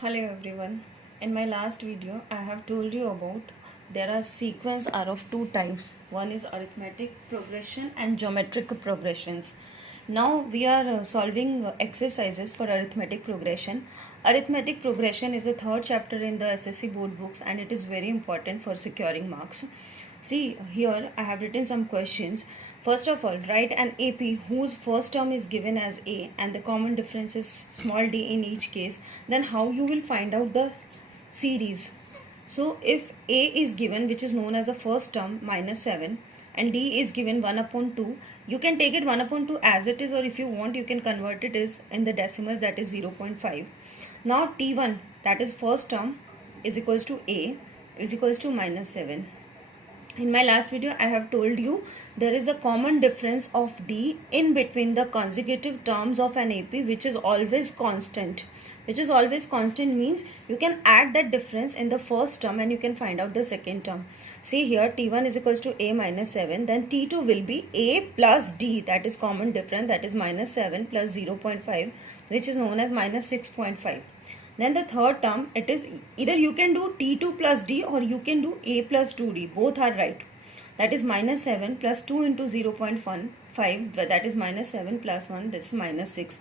Hello everyone. In my last video I have told you about there are sequence are of two types. One is arithmetic progression and geometric progressions. Now we are solving exercises for arithmetic progression. Arithmetic progression is the third chapter in the SSC board books and it is very important for securing marks. See, here I have written some questions. First of all, write an AP whose first term is given as A and the common difference is small d in each case. Then how you will find out the series. So if A is given, which is known as the first term, minus 7, and D is given 1 upon 2, you can take it 1 upon 2 as it is, or if you want you can convert it as in the decimals, that is 0.5. Now T1, that is first term, is equals to A is equals to minus 7. In my last video I have told you there is a common difference of D in between the consecutive terms of an AP which is always constant. Which is always constant means you can add that difference in the first term and you can find out the second term. See here, T1 is equals to A minus 7, then T2 will be A plus D, that is common difference, that is minus 7 plus 0.5, which is known as minus 6.5. Then the third term, it is either you can do T2 plus D or you can do A plus 2D. Both are right. That is minus 7 plus 2 into 0.15, that is minus 7 plus 1, that's minus 6.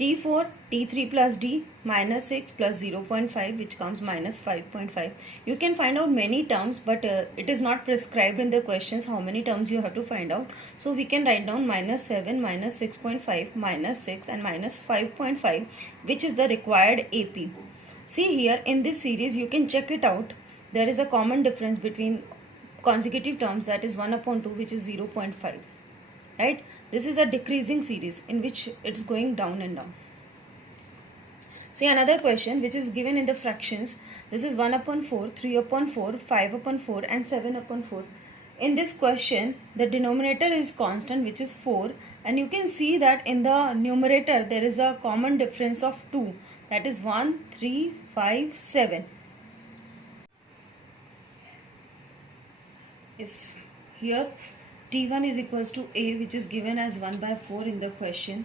T4, T3 plus D, minus 6 plus 0.5, which comes minus 5.5. You can find out many terms, but it is not prescribed in the questions how many terms you have to find out. So we can write down minus 7, minus 6.5, minus 6 and minus 5.5, which is the required AP. See here in this series you can check it out. There is a common difference between consecutive terms, that is 1 upon 2, which is 0.5. Right? This is a decreasing series in which it's going down and down. See another question which is given in the fractions. This is 1 upon 4, 3 upon 4, 5 upon 4 and 7 upon 4. In this question the denominator is constant, which is 4, and you can see that in the numerator there is a common difference of 2, that is 1, 3, 5, 7. Is here T1 is equals to A, which is given as 1 by 4 in the question.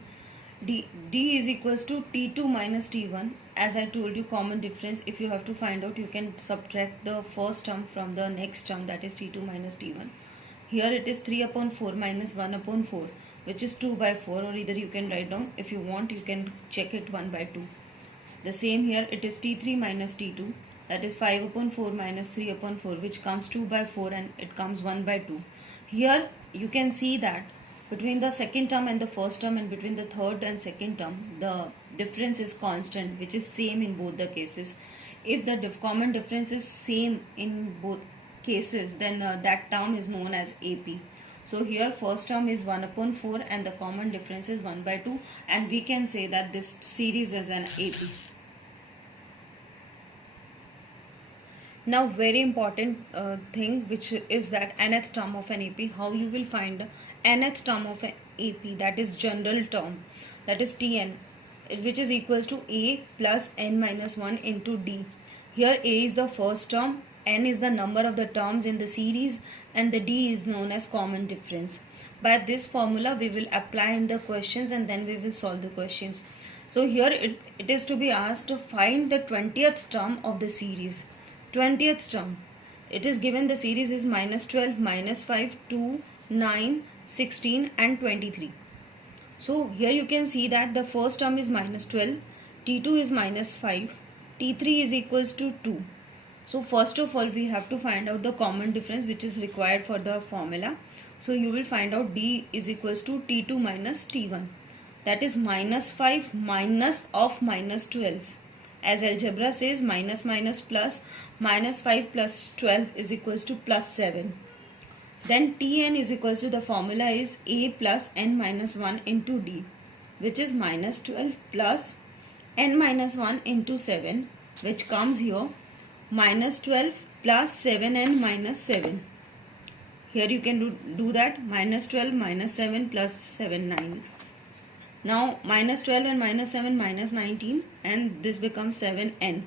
D is equals to T2 minus T1. As I told you, common difference, if you have to find out, you can subtract the first term from the next term, that is T2 minus T1. Here it is 3 upon 4 minus 1 upon 4, which is 2 by 4, or either you can write down, if you want you can check it 1 by 2. The same here, it is T3 minus T2, that is 5 upon 4 minus 3 upon 4, which comes 2 by 4 and it comes 1 by 2. Here you can see that between the second term and the first term and between the third and second term the difference is constant, which is same in both the cases. If the common difference is same in both cases, then that term is known as AP. So here first term is 1 upon 4 and the common difference is 1 by 2, and we can say that this series is an AP. Now very important thing, which is that nth term of an AP. How you will find nth term of an AP, that is general term, that is Tn, which is equals to A plus n minus 1 into D. Here A is the first term, n is the number of the terms in the series, and the D is known as common difference. By this formula we will apply in the questions and then we will solve the questions. So here it is to be asked to find the 20th term of the series. 20th term, it is given the series is minus 12, minus 5, 2, 9, 16 and 23. So here you can see that the first term is minus 12, T2 is minus 5, T3 is equals to 2. So first of all we have to find out the common difference which is required for the formula. So you will find out D is equals to T2 minus T1, that is minus 5 minus of minus 12. As algebra says, minus minus plus, minus 5 plus 12 is equals to plus 7. Then Tn is equals to, the formula is A plus n minus 1 into D, which is minus 12 plus n minus 1 into 7, which comes here minus 12 plus 7n minus 7. Here you can do that, minus 12 minus 7 plus 7, 9. Now minus 12 and minus 7 minus 19, and this becomes 7n.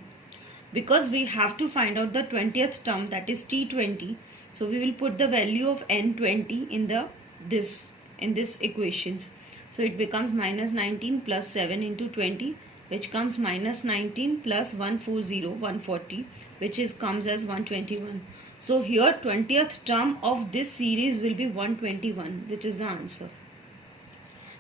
Because we have to find out the 20th term, that is T20, so we will put the value of n20 in this equations. So it becomes minus 19 plus 7 into 20, which comes minus 19 plus 140, 140, which comes as 121. So here 20th term of this series will be 121, which is the answer.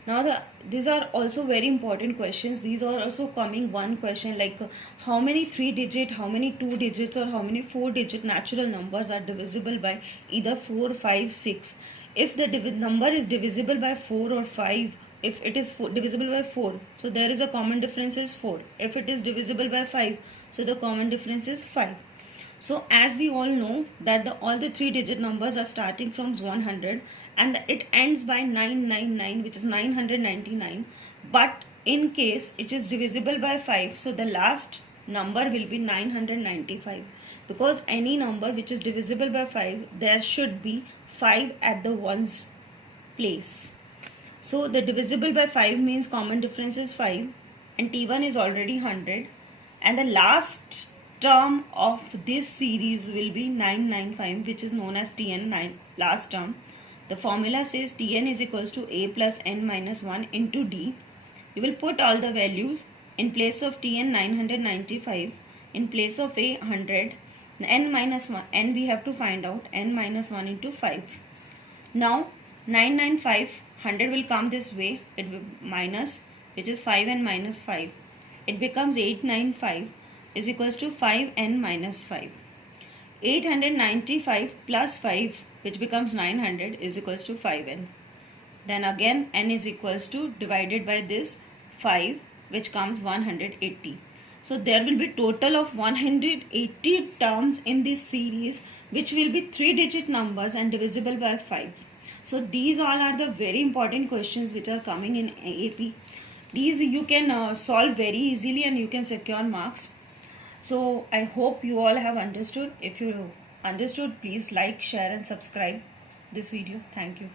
Now these are also very important questions. These are also coming one question like how many 3-digit, how many 2 digits or how many 4-digit natural numbers are divisible by either 4, 5, 6. If the number is divisible by 4 or 5, if it is divisible by 4, so there is a common difference is 4. If it is divisible by 5, so the common difference is 5. So as we all know that all the 3-digit numbers are starting from 100 and it ends by 999, which is 999. But in case it is divisible by 5, so the last number will be 995, because any number which is divisible by 5, there should be 5 at the ones place. So the divisible by 5 means common difference is 5 and T1 is already 100, and the last term of this series will be 995, which is known as Tn, last term. The formula says Tn is equals to a plus n minus 1 into d. You will put all the values. In place of Tn 995, in place of a 100, n minus 1, n we have to find out, n minus 1 into 5. Now 995, 100 will come this way, it will minus, which is 5n minus 5. It becomes 895 is equals to 5n minus 5. 895 plus 5, which becomes 900, is equals to 5n. Then again n is equals to divided by this 5, which comes 180. So there will be total of 180 terms in this series, which will be 3-digit numbers and divisible by 5. So these all are the very important questions which are coming in AP. These you can solve very easily and you can secure marks. So I hope you all have understood. If you understood, please like, share and subscribe this video. Thank you.